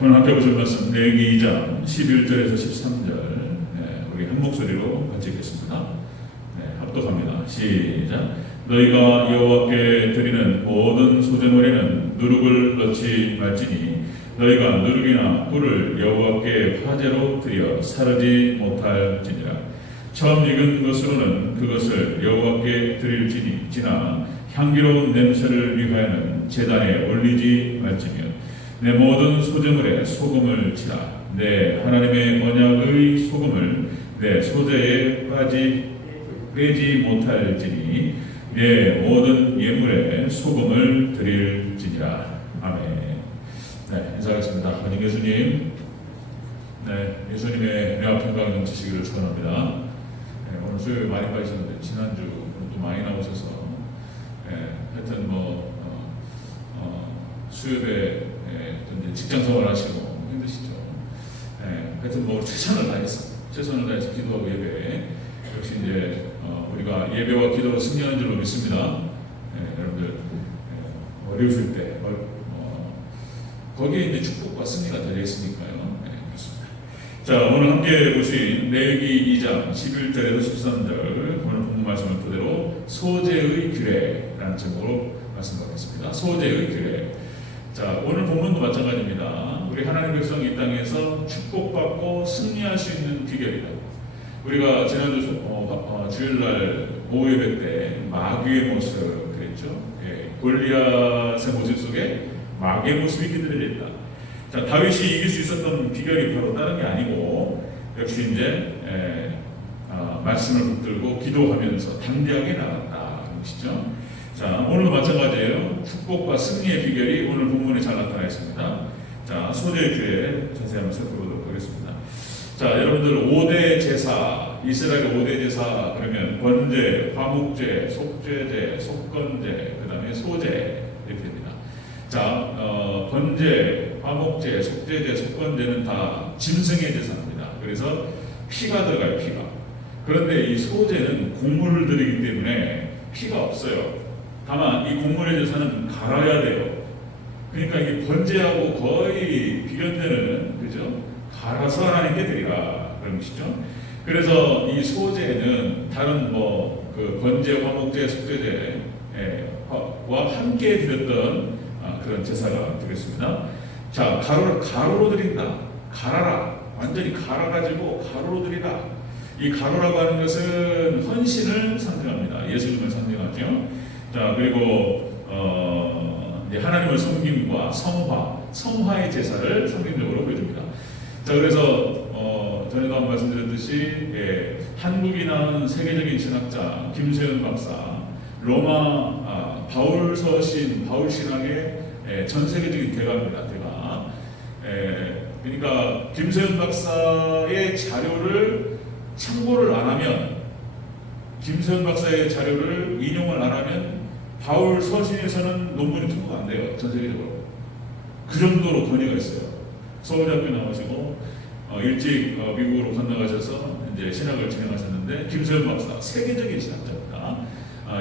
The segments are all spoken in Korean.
오늘 함께 보실 말씀 레위기 2장 11절에서 13절 우리 한 목소리로 같이 읽겠습니다. 합독합니다. 시작. 너희가 여호와께 드리는 모든 소제물에는 누룩을 넣지 말지니 너희가 누룩이나 꿀을 여호와께 화제로 드려 사르지 못할지니라. 처음 익은 것으로는 그것을 여호와께 드릴지나 향기로운 냄새를 위하여는 제단에 올리지 말지며 내 모든 소제물에 소금을 치라. 내 하나님의 언약의 소금을 내 소제에 빼지 못할지니 내 모든 예물에 소금을 드릴지니라. 아멘. 네, 인사하겠습니다. 아직 예수님, 예수님의 명확 평강이 넘치시기를 축원합니다. 오늘 수요일 많이 빠지셨는데 지난주 또 많이 나오셔서 하여튼 수요일에 직장 생활 하시고 힘드시죠. 하여튼 최선을 다해서 기도하고 예배. 역시 이제 우리가 예배와 기도로 승리하는 줄로 믿습니다. 여러분들 어려우실 때 거기에 이제 축복과 승리가 달려 있으니까요. 그렇습니다. 자, 오늘 함께 보신 레위기 2장 11절에서 13절 오늘 본문 말씀을 토대로 소제의 규례라는 제목으로 말씀드리겠습니다. 소제의 규례. 자, 오늘 본문도 마찬가지입니다. 우리 하나님 백성이 이 땅에서 축복받고 승리할 수 있는 비결이다. 우리가 지난주 주일날 오후 예배 때 마귀의 모습 그랬죠. 골리앗의 모습 속에 마귀의 모습이 기들려 있다. 자, 다윗이 이길 수 있었던 비결이 바로 다른 게 아니고 역시 이제 말씀을 붙들고 기도하면서 담대하게 나갔다. 것이죠. 자, 오늘도 마찬가지예요. 축복과 승리의 비결이 오늘 본문에 잘 나타나 있습니다. 자, 소제의 규례 자세히 한번 살펴보도록 하겠습니다. 자, 여러분들 5대 제사, 이스라엘 5대 제사 그러면 번제, 화목제, 속죄제, 속건제, 그 다음에 소제 이렇게 됩니다. 자, 번제, 화목제, 속죄제, 속건제는 다 짐승의 제사입니다. 그래서 피가 들어가요, 피가. 그런데 이 소제는 곡물을 드리기 때문에 피가 없어요. 다만 이 곡물의 제사는 갈아야 돼요. 그러니까 이게 번제하고 거의 비견되는, 그죠? 갈아서 하나님께 드리라 그런 것이죠. 그래서 이 소제는 다른 그 번제, 화목제, 속죄제와 함께 드렸던 그런 제사가 되겠습니다. 자, 가루로 드린다. 갈아라. 완전히 갈아가지고 가루로 드리라. 이 가루라고 하는 것은 헌신을 상징합니다. 예수님을 상징하죠. 자, 그리고 이제 하나님을 섬김과 성화의 제사를 상징적으로 보여줍니다. 자, 그래서 전에도 한번 말씀드렸듯이 한국이 낳은 세계적인 신학자 김세현 박사, 로마 바울 신학의 전 세계적인 대가입니다. 대가. 그러니까 김세현 박사의 자료를 참고를 안 하면, 김세현 박사의 자료를 인용을 안 하면 바울 서신에서는 논문이 통과가 안 돼요. 전 세계적으로. 그 정도로 권위가 있어요. 서울대학교 나오시고 일찍 미국으로 건너가셔서 이제 신학을 진행하셨는데 김세현 박사 세계적인 신학자입니다.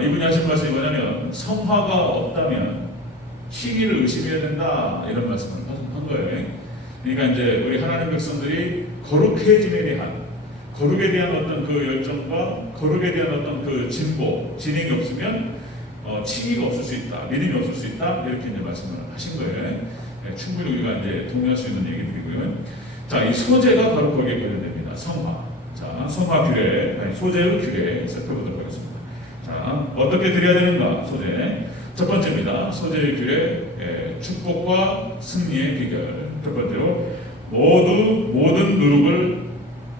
이분이 하신 말씀이 뭐냐면 성화가 없다면 시기를 의심해야 된다 이런 말씀을 한 거예요. 그러니까 이제 우리 하나님 백성들이 거룩해짐에 대한, 거룩에 대한 어떤 그 열정과 거룩에 대한 어떤 그 진보, 진행이 없으면 치기가 없을 수 있다, 믿음이 없을 수 있다 이렇게 이제 말씀을 하신 거예요. 충분히 우리가 이제 동의할 수 있는 얘기들이고요. 자, 이 소제가 바로 거기에 관련됩니다. 성화. 자, 성화 규례, 소제의 규례 살펴보도록 하겠습니다. 자, 어떻게 드려야 되는가? 소제. 첫 번째입니다. 소제의 규례, 축복과 승리의 비결. 첫 번째로 모든 누룩을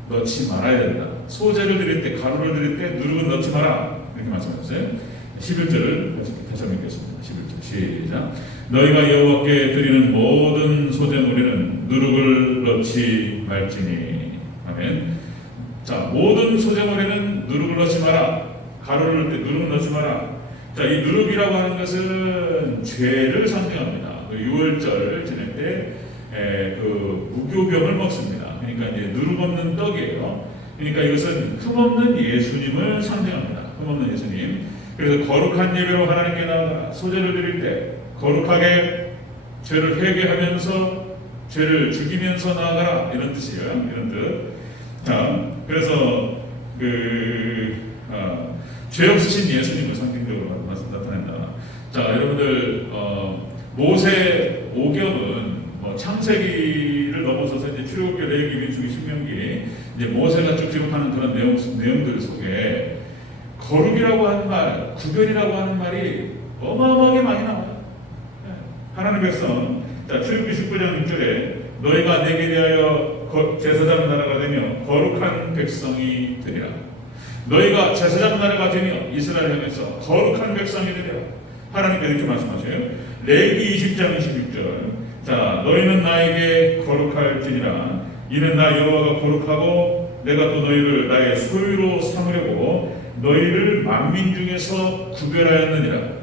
넣지 말아야 된다. 소제를 드릴 때, 가루를 드릴 때 누룩은 넣지 마라. 이렇게 말씀하셨어요. 11절을 다시 한번 읽겠습니다. 11절 시작. 너희가 여호와께 드리는 모든 소제물에는 누룩을 넣지 말지니. 아멘. 자, 모든 소제물에는 누룩을 넣지 마라. 가루를 넣을 때 누룩을 넣지 마라. 자, 이 누룩이라고 하는 것은 죄를 상징합니다. 그 유월절 지낼 때 그 무교병을 먹습니다. 그러니까 이제 누룩 없는 떡이에요. 그러니까 이것은 흠없는 예수님을 상징합니다. 흠없는 예수님. 그래서 거룩한 예배로 하나님께 나아가 소제를 드릴 때 거룩하게 죄를 회개하면서 죄를 죽이면서 나아가라 이런 뜻이에요. 이런 뜻. 자, 그래서 죄 없으신 예수님을 상징적으로 나타낸다. 자, 여러분들 모세 오경은 창세기를 넘어서서 이제 출애굽기, 레위기, 민수기, 신명기 이제 모세가 쭉 기록하는 그런 내용들 속에 거룩이라고 하는 말, 구별이라고 하는 말이 어마어마하게 많이 나와요. 하나님의 백성, 자, 출애굽기 19장 6절에 너희가 내게 대하여 제사장 나라가 되며 거룩한 백성이 되리라. 너희가 제사장 나라가 되며 이스라엘 향해서 거룩한 백성이 되리라. 하나님께서 이렇게 말씀하셔요. 레위기 20장 26절. 자, 너희는 나에게 거룩할지니라. 이는 나 여호와가 거룩하고 내가 또 너희를 나의 소유로 삼으려고 너희를 만민 중에서 구별하였느니라.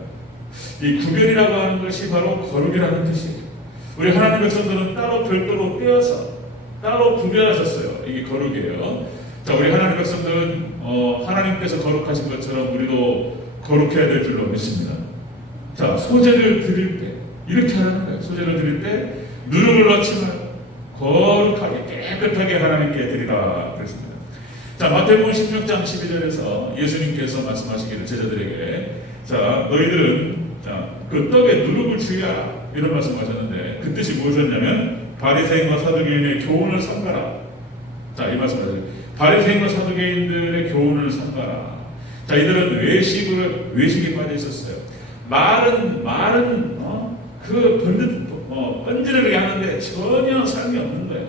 이 구별이라고 하는 것이 바로 거룩이라는 뜻이에요. 우리 하나님의 백성들은 따로 별도로 떼어서 따로 구별하셨어요. 이게 거룩이에요. 자, 우리 하나님의 백성들은 하나님께서 거룩하신 것처럼 우리도 거룩해야 될 줄로 믿습니다. 자, 소제를 드릴 때 이렇게 하는 거예요. 소제를 드릴 때 누룩을 넣지 말고 거룩하게 깨끗하게 하나님께 드리라 그랬습니다. 자, 마태복음 16장 12절에서 예수님께서 말씀하시기를 제자들에게 자, 너희들은 자, 그 떡에 누룩을 주의하라 이런 말씀하셨는데 그 뜻이 무엇이었냐면 바리새인과 사두개인의 교훈을 삼가라. 자, 이 말씀을 바리새인과 사두개인들의 교훈을 삼가라. 자, 이들은 외식에 빠져 있었어요. 말은 번지르르게 하는데 전혀 삶이 없는 거예요.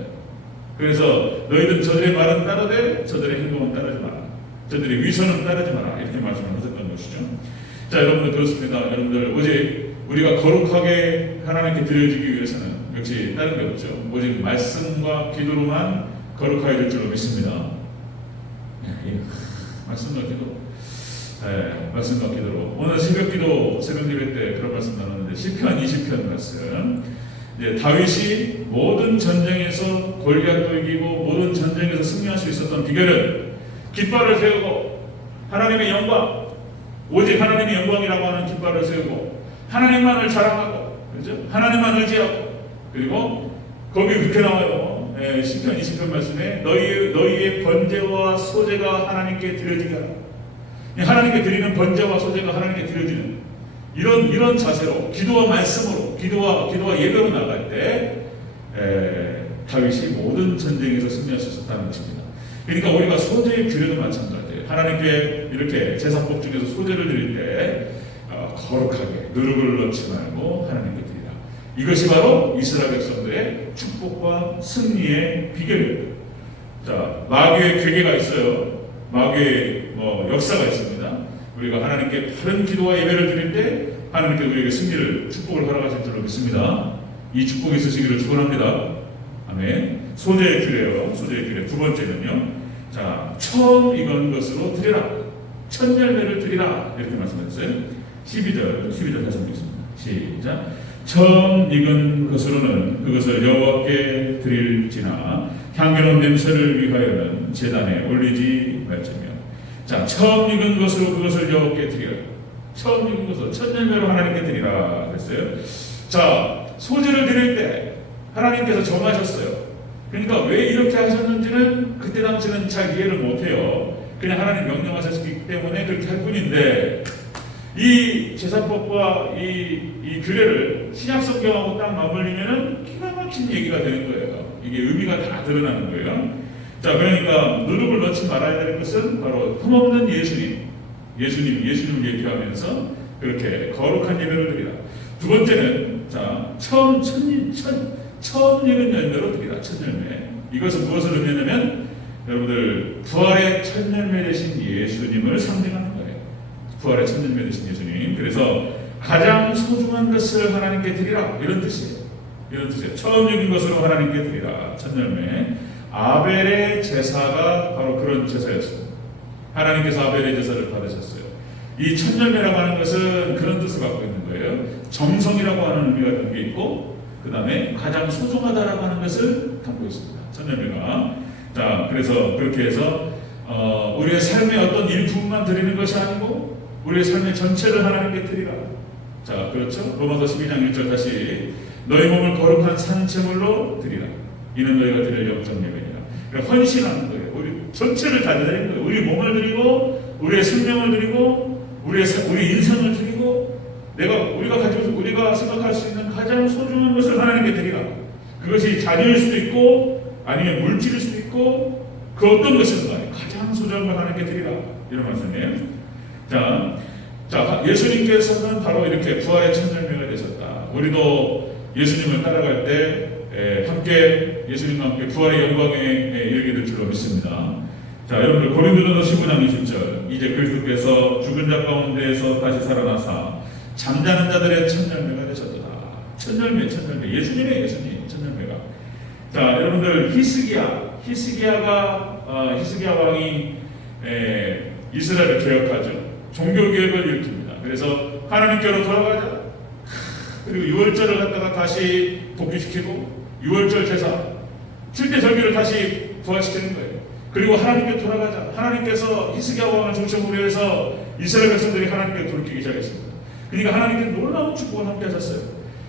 그래서 너희들 저들의 말은 따르되 저들의 행동은 따르지 마라. 저들의 위선은 따르지 마라. 이렇게 말씀을 하셨던 것이죠. 자, 여러분들 들었습니다. 여러분들 오직 우리가 거룩하게 하나님께 드려지기 위해서는 역시 다른 게 없죠. 오직 말씀과 기도로만 거룩하게 될 줄로 믿습니다. 말씀과 기도. 네, 말씀과 기도로. 오늘 새벽 예배 때 그런 말씀 나눴는데 시편 20편 말씀. 이제 다윗이 모든 전쟁에서 골리앗도 이기고 모든 전쟁에서 승리할 수 있었던 비결은 깃발을 세우고 하나님의 영광, 오직 하나님의 영광이라고 하는 깃발을 세우고 하나님만을 자랑하고, 그렇죠? 하나님만 의지하고, 그리고 거기 그렇게 나와요. 시편 20편 말씀에 너희의 번제와 소제가 하나님께 드려지게 하라. 하나님께 드리는 번제와 소제가 하나님께 드려지는 이런 자세로 기도와 말씀으로 기도와 예배로 나갈 때 다윗이 모든 전쟁에서 승리할 수 있었다는 것입니다. 그러니까 우리가 소제의 규례도 마찬가지예요. 하나님께 이렇게 제사법 중에서 소제를 드릴 때 거룩하게 누룩을 넣지 말고 하나님께 드리라. 이것이 바로 이스라엘 백성들의 축복과 승리의 비결입니다. 자, 마귀의 괴계가 있어요. 마귀의 역사가 있습니다. 우리가 하나님께 바른 기도와 예배를 드릴 때 하나님께 우리에게 승리를 축복을 허락하실 줄로 믿습니다. 이 축복이 있으시기를 축원합니다. 아멘. 소제의 규례요. 소제의 규례 두 번째는요. 자, 처음 익은 것으로 드리라. 첫 열매를 드리라. 이렇게 말씀하셨어요. 12절 다시 보겠습니다. 시작. 처음 익은 것으로는 그것을 여호와께 드릴지나 향기로운 냄새를 위하여는 제단에 올리지 말지며. 자, 처음 익은 것으로 그것을 여호와께 드리라. 처음 익은 것으로 첫 열매로 하나님께 드리라 그랬어요. 자, 소제를 드릴 때 하나님께서 정하셨어요. 그러니까 왜 이렇게 하셨는지는 그때 당시는 잘 이해를 못해요. 그냥 하나님 명령하셨기 때문에 그렇게 할 뿐인데 이 제사법과 이 규례를 신약 성경하고 딱 맞물리면은 기가 막힌 얘기가 되는 거예요. 이게 의미가 다 드러나는 거예요. 자, 그러니까 누룩을 넣지 말아야 될 것은 바로 흠없는 예수님을 예표하면서 그렇게 거룩한 예배를 드리라. 두 번째는 자, 처음 익은 열매로 드리라. 첫 열매. 이것은 무엇을 의미하냐면 여러분들 부활의 첫 열매 되신 예수님을 상징하는 거예요. 부활의 첫 열매 되신 예수님. 그래서 가장 소중한 것을 하나님께 드리라. 이런 뜻이에요. 처음 익은 것으로 하나님께 드리라. 첫 열매. 아벨의 제사가 바로 그런 제사였습니다. 하나님께서 아벨의 제사를 받으셨어요. 이 첫 열매라고 하는 것은 그런 뜻을 갖고 있는 거예요. 정성이라고 하는 의미가 담겨 있고, 그 다음에 가장 소중하다라고 하는 것을 담고 있습니다. 첫 열매가. 자, 그래서 그렇게 해서 우리의 삶의 어떤 일부분만 드리는 것이 아니고 우리의 삶의 전체를 하나님께 드리라. 자, 그렇죠? 로마서 12장 1절 다시 너희 몸을 거룩한 산채물로 드리라. 이는 너희가 드릴 영적 예배니라. 그러니까 헌신하는 거예요. 우리 전체를 다 드리는 거예요. 우리 몸을 드리고, 우리의 생명을 드리고, 우리 인생을 드리고, 우리가 생각할 수 있는 가장 소중한 것을 하나님께 드리라. 그것이 자녀일 수도 있고, 아니면 물질일 수도 있고, 그 어떤 것이든 간에 가장 소중한 걸 하나님께 드리라. 이런 말씀이에요. 자, 예수님께서는 바로 이렇게 부활의 첫 열매가 되셨다. 우리도 예수님을 따라갈 때 함께 예수님과 함께 부활의 영광에 이르게 될 줄로 믿습니다. 자, 여러분들 고린도전서 15장 20절 이제 그리스도께서 죽은 자 가운데에서 다시 살아나사 잠자는 자들의 첫 열매가 되셨다. 첫 열매 예수님 첫 열매가. 자, 여러분들 히스기야 왕이 이스라엘을 개혁하죠. 종교개혁을 일으킵니다. 그래서 하나님께로 돌아가자. 그리고 유월절을 갖다가 다시 복귀시키고, 유월절 제사 7대 절기를 다시 부활시키는 거예요. 그리고 하나님께 돌아가자. 하나님께서 히스기야 왕을 중심으로 해서 이스라엘 백성들이 하나님께 돌이키기 시작했습니다. 그러니까 하나님께 놀라운 축복을 함께 하셨어요.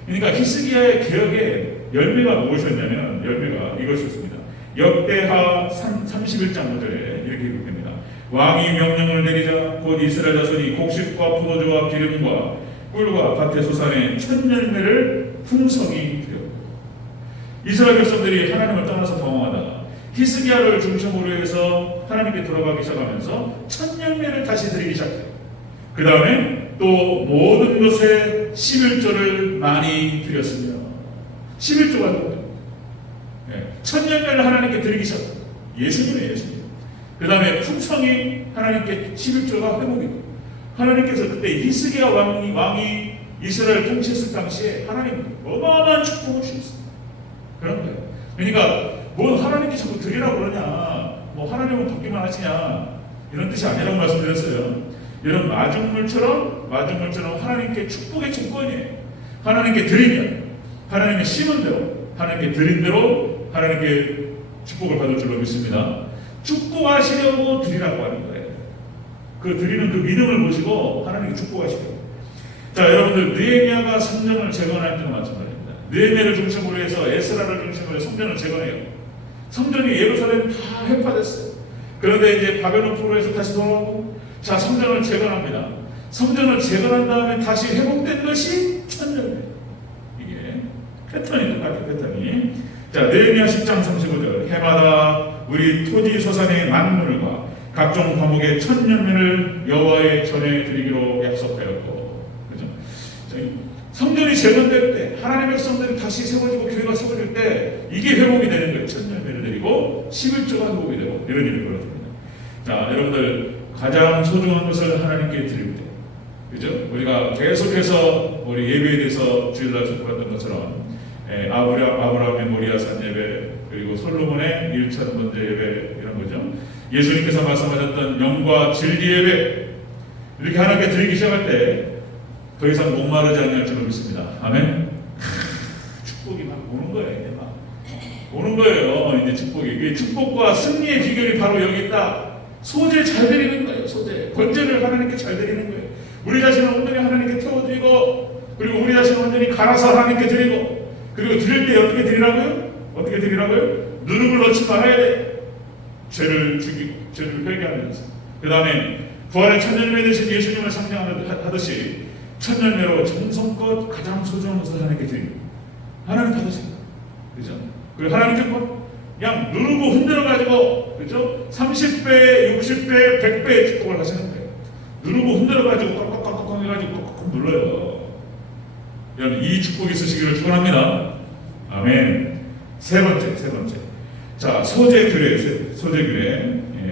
그러니까 히스기야의 개혁의 열매가 무엇이었냐면, 열매가 이것이었습니다. 역대하 31장 5절에 이렇게 기록됩니다. 왕이 명령을 내리자 곧 이스라엘 자손이 곡식과 포도주와 기름과 꿀과 밭의 소산의 첫 열매를 풍성히 드렸고, 이스라엘 백성들이 하나님을 떠나서 방황하다가 히스기야를 중심으로 해서 하나님께 돌아가기 시작하면서 첫 열매를 다시 드리기 시작해요. 그 다음에 또 모든 것에 11조를 많이 드렸으며, 11조가 첫 열매를 하나님께 드리기 시작합니다. 예수님이에요, 예수님. 그 다음에 풍성히 하나님께 11조가 회복이 돼요. 하나님께서 그때 히스기야 왕이 이스라엘 통치했을 당시에 하나님 어마어마한 축복을 주셨어요. 그런 거예요. 그러니까 뭐 하나님께 자꾸 드리라고 그러냐, 뭐 하나님은 받기만 하시냐, 이런 뜻이 아니라고 말씀드렸어요. 이런 마중물처럼 하나님께 축복의 조건이에요. 하나님께 드리면, 하나님의 심은 대로, 하나님께 드린 대로 하나님께 축복을 받을 줄로 믿습니다. 축복하시려고 드리라고 하는 거예요. 그 드리는 그 믿음을 보시고 하나님께 축복하시려고. 자, 여러분들 느헤미야가 성전을 재건할 때는 마찬가지입니다. 느헤미야를 중심으로 해서 에스라를 중심으로 해서 성전을 재건해요. 성전이 예루살렘 다 회파됐어요. 그런데 이제 바벨론 포로에서 다시 돌아오고, 자, 성전을 재건합니다. 성전을 재건한 다음에 다시 회복된 것이 천년이에요. 이게 패턴이 똑같아요. 패턴이. 자, 느헤미야 10장 35절 해마다 우리 토지 소산의 만물과 각종 과목의 첫 열매를 여호와의 전에 드리기로 약속하였고, 그죠? 성전이 재건될 때, 하나님의 백성들이 다시 세워지고 교회가 세워질 때 이게 회복이 되는 거예요. 첫 열매를 드리고 11조가 회복이 되고 이런 일이 벌어집니다. 자, 여러분들 가장 소중한 것을 하나님께 드릴 때, 그죠? 우리가 계속해서 우리 예배에 대해서 주일날 설교했던 것처럼 아브라함의 모리아산 예배, 그리고 솔로몬의 1천 번째 예배, 이런 거죠. 예수님께서 말씀하셨던 영과 진리 예배, 이렇게 하나님께 드리기 시작할 때 더 이상 목마르지 않을 줄로 믿습니다. 아멘. 축복이 막 오는 거예요. 이제 막 오는 거예요. 이제 축복이. 이게 축복과 승리의 비결이 바로 여기 있다. 소재 잘 드리는 거예요. 소재 번제를 하나님께 잘 드리는 거예요. 우리 자신을 온전히 하나님께 태워드리고, 그리고 우리 자신을 온전히 갈아서 하나님께 드리고, 그리고 드릴 때 어떻게 드리라고요? 어떻게 드리라고요? 누룩을 넣지 말아야 돼. 죄를 죽이고, 죄를 회개하면서. 그 다음에 부활의 첫 열매 되신 예수님을 상징하듯이 첫 열매로 정성껏 가장 소중한 것을 하나님께 드리고, 하나님 받으십니다. 그죠? 그리고 하나님께 그냥 누르고 흔들어가지고, 그죠? 30배, 60배, 100배의 축복을 하시는 거예요. 누르고 흔들어가지고 꽉꽉꽉꽉 해가지고 꽉꽉 눌러요. 여러분, 이 축복이 있으시기를 축원합니다. 아멘. 세 번째. 자, 소재규례.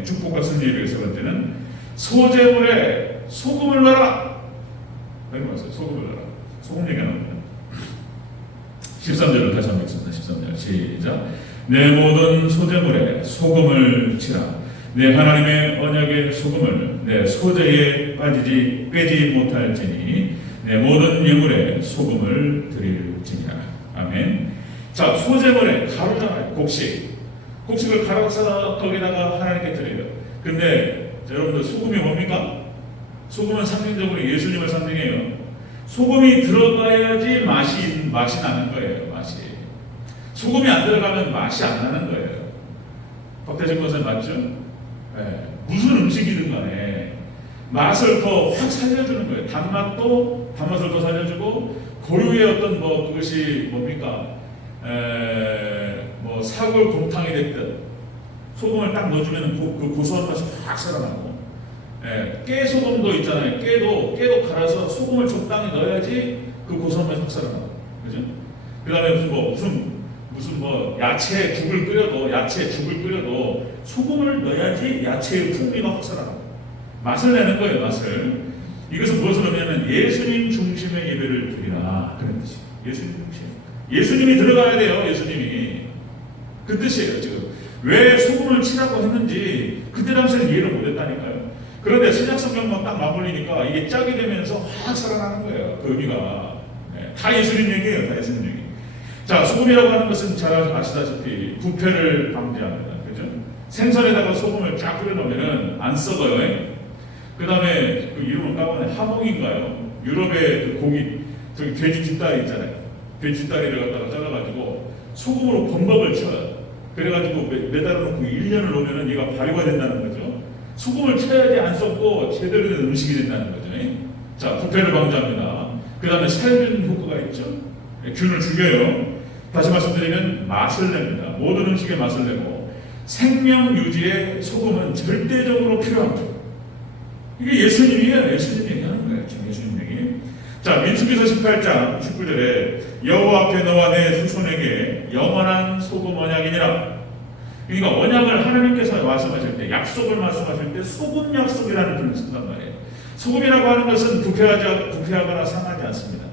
축복과 승리에 위해 세 번째는 소재물에 소금을 넣어라. 여기 봤어요. 소금을 넣어라. 소금 얘기가 나옵니다. 13절을 다시 한번 읽습니다. 13절 시작. 내 모든 소재물에 소금을 치라. 내 하나님의 언약의 소금을 내 소재에 빼지 못할지니 내 모든 예물에 소금을 드릴지니라. 아멘. 자, 소재물에 가루잖아요. 곡식을 갈아서 거기다가 하나님께 드려요. 근데 여러분들 소금이 뭡니까? 소금은 상징적으로 예수님을 상징해요. 소금이 들어가야지 맛이 있는 맛이 나는 거예요. 맛이. 소금이 안 들어가면 맛이 안 나는 거예요. 박태진 권사님 맞죠? 네. 무슨 음식이든 간에 맛을 더 확 살려주는 거예요. 단맛을 더 살려주고, 고유의 어떤 그것이 뭡니까? 사골 곰탕이 됐든 소금을 딱 넣어주면 그 고소한 맛이 확 살아나고, 깨소금도 있잖아요. 깨도 갈아서 소금을 적당히 넣어야지 그 고소한 맛이 확 살아나고, 그죠? 그 다음에 무슨 야채 죽을 끓여도 소금을 넣어야지 야채의 풍미가 확 살아나고 맛을 내는 거예요. 맛을. 이것은 무엇을 의미하면 예수님 중심의 예배를 드리라, 그런 뜻이에요. 예수님 중심. 예수님이 들어가야 돼요. 예수님이. 그 뜻이에요. 지금 왜 소금을 치라고 했는지 그때 당시에는 이해를 못했다니까요. 그런데 신약 성경만 딱 맞물리니까 이게 짝이 되면서 확 살아나는 거예요. 그 의미가. 다 예수님 얘기예요. 다 예수님 얘기. 자, 소금이라고 하는 것은 잘 아시다시피 부패를 방지합니다. 그죠? 생선에다가 소금을 쫙 뿌려 놓으면 안 썩어요. 그 다음에 그 이름을 까먹네. 하몽인가요? 유럽의 그 고기, 저기 돼지 뒷다리 있잖아요. 돼지 뒷다리를 갖다가 잘라가지고 소금으로 범벅을 쳐요. 그래가지고 매달아 놓고 1년을 놓으면 얘가 발효가 된다는 거죠. 소금을 쳐야지 안 썩고 제대로 된 음식이 된다는 거죠. 자, 부패를 방지합니다. 그 다음에 살균 효과가 있죠. 균을 죽여요. 다시 말씀드리면 맛을 냅니다. 모든 음식에 맛을 내고, 생명 유지에 소금은 절대적으로 필요합니다. 이게 예수님이에요. 예수님 얘기하는 거예요. 지금 예수님 얘기. 자, 민수기서 18장 19절에 여호와 앞에 너와 내 후손에게 영원한 소금 언약이니라. 그러니까 언약을 하나님께서 말씀하실 때, 약속을 말씀하실 때 소금 약속이라는 표현을 쓴단 말이에요. 소금이라고 하는 것은 부패하거나 상하지 않습니다.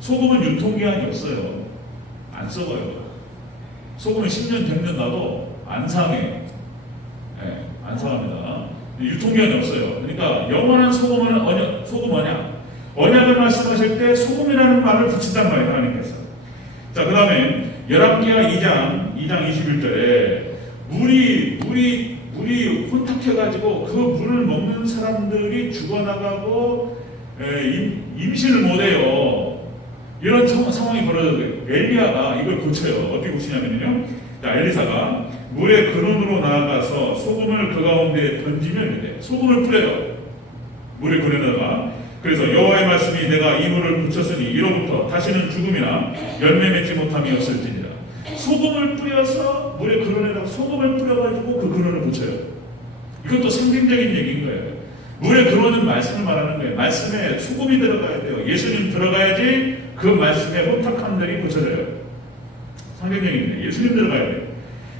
소금은 유통기한이 없어요. 안 썩어요. 소금은 10년, 100년 놔도 안 상해요. 안 상합니다. 유통기한이 없어요. 그러니까 영원한 소금 언약. 언약을 말씀하실 때 소금이라는 말을 붙인단 말이에요. 하나님께서. 자, 그 다음에 열왕기하 2장 21절에 물이 혼탁해가지고 그 물을 먹는 사람들이 죽어나가고 임신을 못해요. 이런 상황이 벌어져요. 엘리야가 이걸 고쳐요. 어떻게 고치냐면요. 자, 엘리사가 물의 근원으로 나아가서 소금을 그 가운데 던지면 이래. 소금을 뿌려요. 물의 근원에다가. 그래서 여호와의 말씀이 내가 이 물을 붙였으니 이로부터 다시는 죽음이나 열매 맺지 못함이 없을지니라. 소금을 뿌려서 물의 근원에다가 소금을 뿌려가지고 그 근원을 고쳐요. 이것도 상징적인 얘기인 거예요. 물의 근원은 말씀을 말하는 거예요. 말씀에 소금이 들어가야 돼요. 예수님 들어가야지 그 말씀에 혼탁함들이 고쳐져요. 상징적인 거예요. 예수님 들어가야 돼요.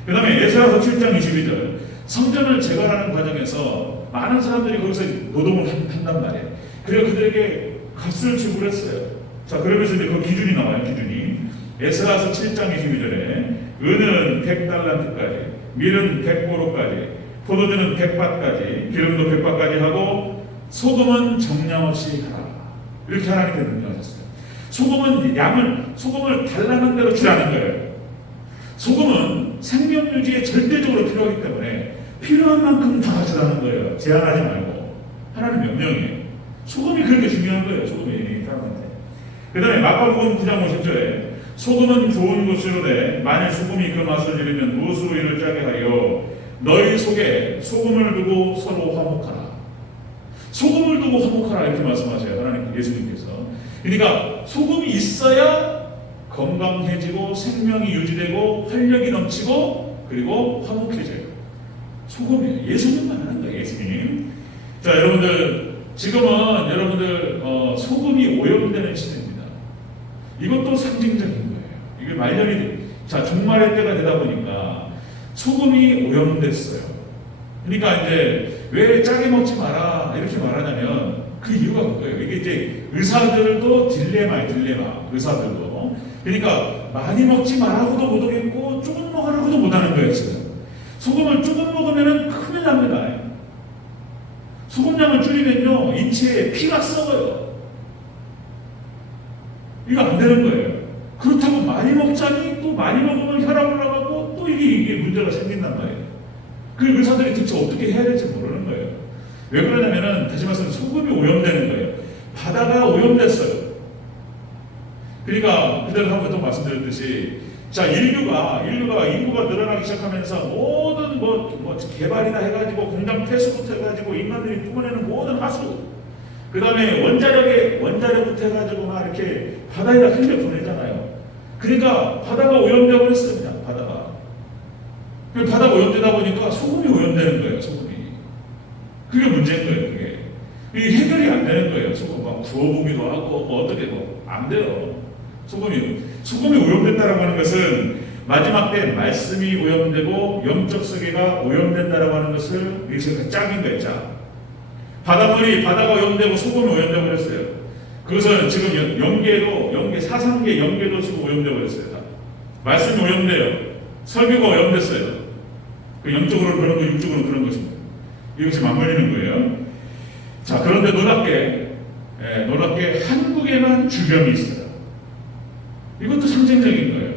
그 다음에 에스라서 7장 22절, 성전을 재건하는 과정에서 많은 사람들이 거기서 노동을 한단 말이에요. 그래서 그들에게 값을 지불했어요. 자, 그러면서 이제 그 기준이 나와요. 기준이 에스라서 7장 22절에 은은 100달란트까지, 밀은 100보로까지, 포도주는 100밭까지, 기름도 100밭까지 하고 소금은 정량 없이 하라. 이렇게 하나님께서 명령하셨어요. 소금을 달라는 대로 주라는 거예요. 소금은 생명 유지에 절대적으로 필요하기 때문에 필요한 만큼 다 주라는 거예요. 제한하지 말고. 하나님 명령이에요. 소금이 그렇게 중요한 거예요. 소금이 사람한테. 그 다음에 마가복음 9장 50절에 소금은 좋은 것으로되 만일 소금이 그 맛을 잃으면 무엇으로 이를 짜게 하여 너희 속에 소금을 두고 서로 화목하라. 소금을 두고 화목하라 이렇게 말씀하셔요. 하나님 예수님께서. 그러니까 소금이 있어야 건강해지고 생명이 유지되고 활력이 넘치고 그리고 화목해져요. 소금이에요. 예수님만 하는 거예요. 예수님. 자, 여러분들 지금은 여러분들 소금이 오염되는 시대입니다. 이것도 상징적인 거예요. 이게 말년이 자 종말의 때가 되다 보니까 소금이 오염됐어요. 그러니까 이제 왜 짜게 먹지 마라 이렇게 말하냐면 그 이유가 그거예요. 이게 이제 의사들도 딜레마 의사들도. 그러니까 많이 먹지 말라고도 못하겠고 조금 먹으라고도 못하는 거예요. 지금 소금을 조금 먹으면 큰일 납니다. 소금량을 줄이면요 인체에 피가 썩어요. 이거 안 되는 거예요. 그렇다고 많이 먹자니 또 많이 먹으면 혈압 올라가고 또 이게 문제가 생긴단 말이에요. 그 의사들이 대체 어떻게 해야 될지 모르는 거예요. 왜 그러냐면은 다시 말해서 소금이 오염되는 거예요. 바다가 오염됐어요. 그러니까 그대로 한번 또 말씀드렸듯이 자 인구가 늘어나기 시작하면서 모든 뭐 개발이나 해가지고 공장 폐수부터 해가지고 인간들이 뿜어내는 모든 하수 그 다음에 원자력부터 해가지고 막 이렇게 바다에다 흘려 보내잖아요. 그러니까 바다가 오염되어 버렸습니다. 바다가 오염되다 보니까 소금이 오염되는 거예요. 소금이. 그게 문제인 거예요. 그게. 이게 해결이 안 되는 거예요. 소금 막 구워보기도 하고 뭐 어떻게 뭐 안 돼요. 소금이 오염됐다라고 하는 것은 마지막 때 말씀이 오염되고 영적 세계가 오염된다라고 하는 것을 여기서 짝인 거예요. 짝. 바다가 오염되고 소금이 오염되어 버렸어요. 그것은 지금 영계 사상계 영계도 지금 오염되어 버렸어요. 다. 말씀이 오염돼요. 설교가 오염됐어요. 그 영적으로 그런 거, 육적으로 그런 것입니다. 이것이 맞물리는 거예요. 자, 그런데 놀랍게 한국에만 주경이 있어요. 이것도 상징적인 거예요.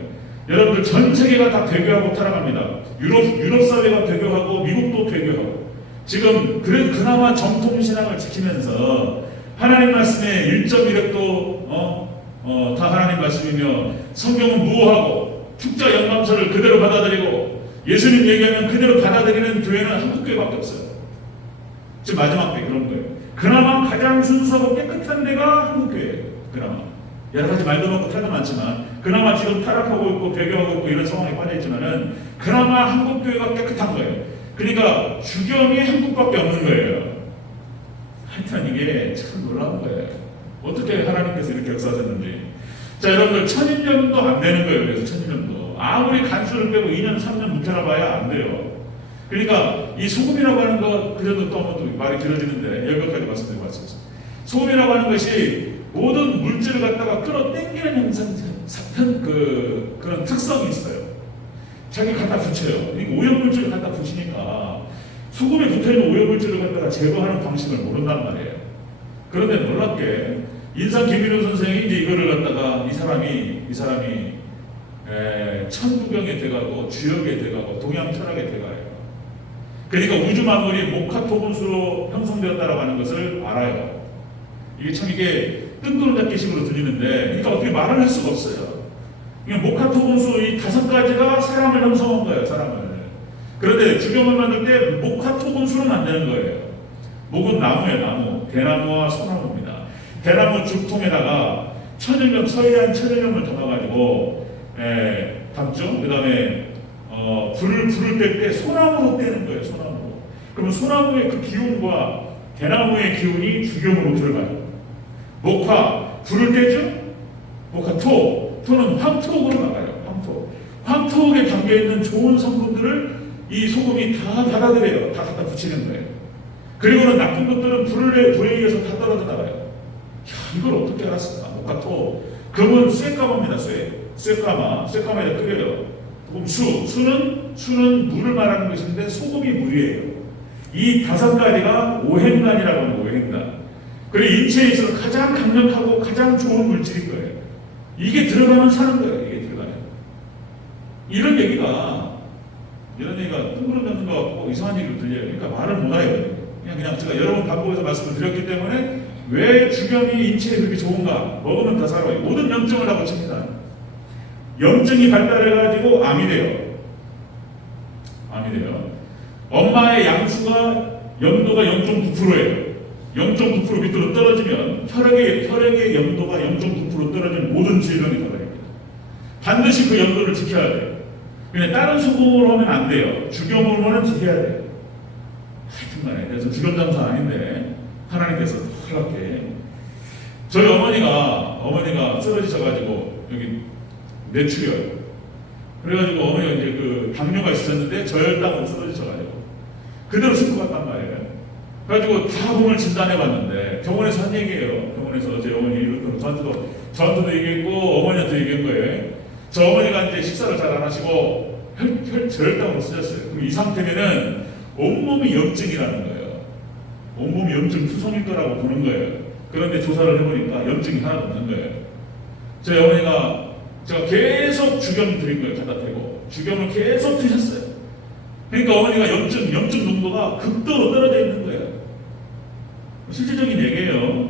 여러분들 전 세계가 다 배교하고 타락합니다. 유럽 사회가 배교하고 미국도 배교하고 지금 그나마 정통 신앙을 지키면서 하나님 말씀의 1.1획도 다 하나님 말씀이며 성경은 무호하고 축자 영감서를 그대로 받아들이고 예수님 얘기하면 그대로 받아들이는 교회는 한국교회밖에 없어요. 지금 마지막 때 그런 거예요. 그나마 가장 순수하고 깨끗한 데가 한국교회예요. 그나마 여러 가지 말도 많고 탈도 많지만 그나마 지금 타락하고 있고 배교하고 있고 이런 상황에 빠져있지만은 그나마 한국교회가 깨끗한 거예요. 그러니까 주경이 한국밖에 없는 거예요. 하여튼 이게 참 놀라운 거예요. 어떻게 하나님께서 이렇게 역사하셨는지. 자, 여러분들 1000년도 안 되는 거예요. 그래서 1000년도 아무리 간수를 빼고 2년 3년 묵혀놔 봐야 안 돼요. 그러니까 이 소금이라고 하는 거 그래도 또 한번 말이 길어지는데 여기까지 말씀드리고 왔습니다. 소금이라고 하는 것이 모든 물질을 갖다가 끌어당기는 그런 특성이 있어요. 자기 갖다 붙여요. 이게 오염물질을 갖다 붙이니까 소금에 붙어있는 오염물질을 갖다가 제거하는 방식을 모른단 말이에요. 그런데 놀랍게 인상 김일호 선생이 이제 이거를 갖다가 이 사람이 천부경에 돼가고 주역에 돼가고 동양 철학에 돼가요. 그러니까 우주 만물이 모카토분수로 형성되었다라고 하는 것을 알아요. 이게 뜬구름잡기식으로 들리는데, 그러니까 어떻게 말을 할 수가 없어요. 모카토분수 이 5가지가 사람을 형성한 거예요, 사람을. 그런데 주경을 만들 때 모카토분수로 만드는 거예요. 목은 나무예요, 나무. 대나무와 소나무입니다. 대나무 죽통에다가 서해안 천일염을 담아가지고 담죠. 그 다음에 불을 뗄 때 소나무로 떼는 거예요, 소나무로. 그러면 소나무의 그 기운과 대나무의 기운이 주경으로 들어가요. 목화, 불을 떼죠? 토는 황토옥으로 나가요. 황토옥에 담겨있는 좋은 성분들을 이 소금이 다 받아들여요. 다 갖다 붙이는 거예요. 그리고는 나쁜 것들은 불에 의해서 다 떨어져 나가요. 이걸 어떻게 알았을까? 목화토. 금은 쇠가마입니다. 쇠가마에다 끓여요. 그럼 수는 물을 말하는 것인데 소금이 물이에요. 이 5가지가 오행단이라고 하는 거예요. 오행단. 그리고 인체에 있어서 가장 강력하고 가장 좋은 물질인 거예요. 이게 들어가면 사는 거예요. 이게 들어가면. 이런 얘기가 뜬구름 잡는 것 같고 이상한 얘기로 들려요. 그러니까 말을 못해요. 그냥 제가 여러 번 반복해서 말씀을 드렸기 때문에 왜 주경이 인체에 그렇게 좋은가? 먹으면 다 살아요. 모든 염증을 다 고칩니다. 염증이 발달해가지고 암이 돼요. 엄마의 양수가 염도가 0.9%예요. 0.9% 밑으로 떨어지면 혈액의 염도가 0.9% 떨어지면 모든 질병이 들어갑니다. 반드시 그 염도를 지켜야 돼요. 그냥 다른 소금으로 하면 안 돼요. 주경으로는 지켜야 돼요. 하여튼간에 그래서 주경장사 아닌데 하나님께서 놀랍게 저희 어머니가 쓰러지셔가지고 여기 뇌출혈 그래가지고 어머니가 이제 그 당뇨가 있었는데 저혈당으로 쓰러지셔가지고 그대로 죽고 갔단 말이에요. 그래가지고 다 몸을 진단해봤는데 병원에서 한 얘기예요. 병원에서 제 어머니 이렇게 저한테도 얘기했고 어머니한테 얘기한 거예요. 저 어머니가 이제 식사를 잘 안 하시고 저혈당으로 쓰셨어요. 그럼 이 상태면은 온몸이 염증이라는 거예요. 온몸이 염증 투성일 거라고 보는 거예요. 그런데 조사를 해보니까 염증이 하나도 없는 거예요. 제 어머니가 제가 계속 주경 드린 거예요. 갖다 대고 주경을 계속 드셨어요. 그러니까 어머니가 염증 농도가 극도로 떨어져 있는 거예요. 실질적인 얘기예요.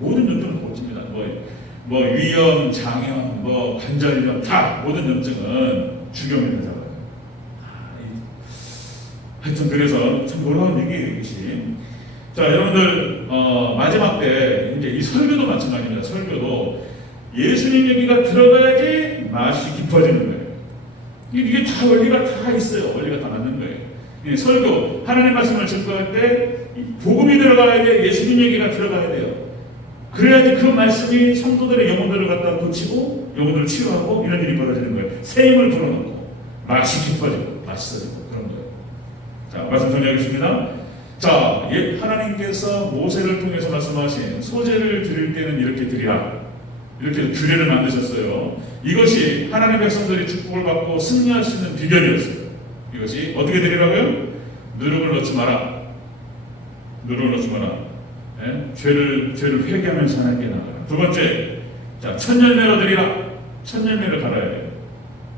모든 염증을 고칩니다. 뭐 위염, 장염, 뭐 관절염 다 모든 염증은 주경련을 잡아요. 하여튼 그래서 참 놀라운 얘기예요, 이것이. 자, 여러분들 마지막 때 이제 이 설교도 마찬가지입니다. 설교도 예수님 얘기가 들어가야지 맛이 깊어지는 거예요. 이게 다 원리가 다 있어요. 원리가 다 맞는 거예요. 설교, 하나님 말씀을 증거할 때 복음이 들어가야 돼. 예수님 얘기가 들어가야 돼요. 그래야지 그 말씀이 성도들의 영혼들을 갖다 고치고 영혼들을 치유하고 이런 일이 벌어지는 거예요. 새 힘을 불어넣고 맛이 깊어지고 맛있어지고 그런 거예요. 자, 말씀 정리하겠습니다. 자, 하나님께서 모세를 통해서 말씀하신 소제를 드릴 때는 이렇게 드리라. 이렇게 규례를 만드셨어요. 이것이 하나님의 백성들이 축복을 받고 승리할 수 있는 비결이었어요. 이것이 어떻게 드리라고요? 누룩을 넣지 마라. 누룩을 넣지 마라. 죄를 회개하면서 하나님께 나가라. 두 번째, 자, 천열매로 드리라. 천열매를 갈아야 돼요.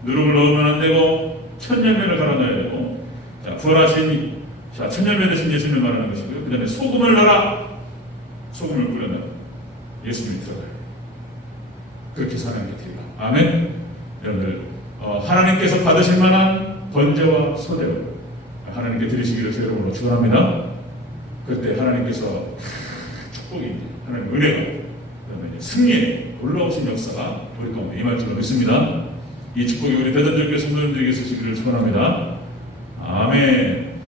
누룩을 넣으면 안 되고 천열매를 갈아 넣어야 되고. 자, 부활하신 천열매 되신 예수님을 말하는 것이고요. 그 다음에 소금을 넣어라. 소금을 뿌려 넣어. 예수님이 들어가요. 그렇게 해서 하나님께 드리라. 아멘. 여러분들 하나님께서 받으실 만한 번제와 소제를 하나님께 드리시기를 제 이름으로 축원합니다. 그때 하나님께서 축복이, 하나님 은혜가, 그다음에 승리의 놀라우신 역사가 우리 가운데 임할 줄로 믿습니다. 이 축복이 우리 대전적교 성도님들에게 있으시기를 축원합니다. 아멘.